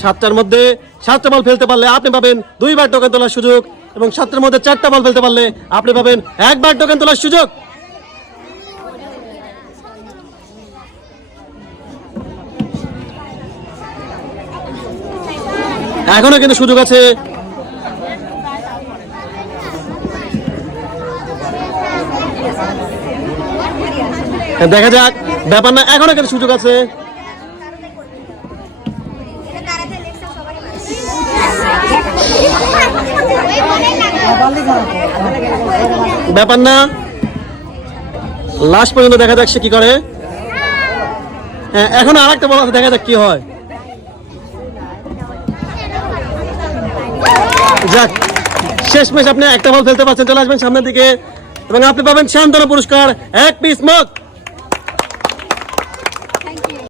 7টার মধ্যে 7টা বল ফেলতে পারলে আপনি পাবেন 2বার টোকেন তোলার সুযোগ, এবং 7টার মধ্যে 4টা বল ফেলতে পারলে আপনি পাবেন 1বার টোকেন তোলার সুযোগ। এখনো কিন্তু সুযোগ আছে। দেখা যাক, ব্যাপার না, এখনো কিন্তু সুযোগ আছে। ব্যাপার না, লাস্ট পর্যন্ত দেখা যাক সে কি করে। হ্যাঁ, এখনো আরেকটা বল আছে, দেখা যাক কি হয়। যাক, শেষমেশ আপনি একটা বল ফেলতে পারছেন। চলে আসবেন সামনের দিকে এবং আপনি পাবেন শান্তনা পুরস্কার 1 পিস মগ।